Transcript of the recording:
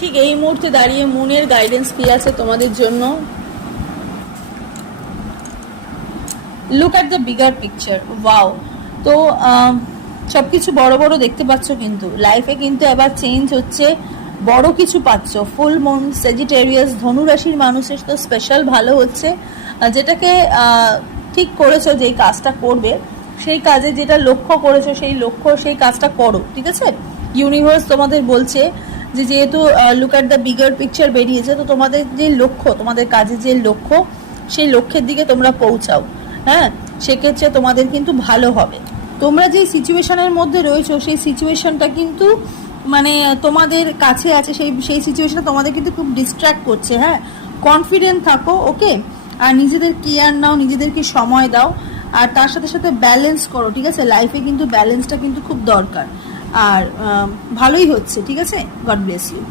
ঠিক এই মুহূর্তে দাঁড়িয়ে মুনের গাইডেন্স কি আছে তোমাদের জন্য? Look at the bigger picture. Wow. তো সবকিছু বড় বড় দেখতে পাচ্ছ, কিন্তু লাইফে কিন্তু এবার চেঞ্জ হচ্ছে, বড় কিছু পাচ্ছ। ফুল মুন সেজিটেরিয়াস ধনুরাশির মানুষের তো স্পেশাল ভালো হচ্ছে, যেটাকে ঠিক করেছো যেই কাজটা করবে, সেই কাজে যেটা লক্ষ্য করেছো সেই লক্ষ্য সেই কাজটা করো, ঠিক আছে? ইউনিভার্স তোমাদের বলছে যে যেহেতু look at the bigger picture বেরিয়েছে, তো তোমাদের যে লক্ষ্য, তোমাদের কাজের যে লক্ষ্য, সেই লক্ষ্যের দিকে তোমরা পৌঁছাও। হ্যাঁ, সেক্ষেত্রে তোমাদের কিন্তু ভালো হবে। তোমরা যেই সিচুয়েশনের মধ্যে রয়েছো সেই সিচুয়েশনটা কিন্তু মানে তোমাদের কাছে আছে, সেই সিচুয়েশনটা তোমাদের কিন্তু খুব ডিস্ট্র্যাক্ট করছে। হ্যাঁ, কনফিডেন্ট থাকো, ওকে? আর নিজেদের কেয়ার নাও, নিজেদেরকে সময় দাও, আর তার সাথে সাথে ব্যালেন্স করো, ঠিক আছে? লাইফে কিন্তু ব্যালেন্সটা কিন্তু খুব দরকার। আর ভালোই হচ্ছে, ঠিক আছে? God bless you.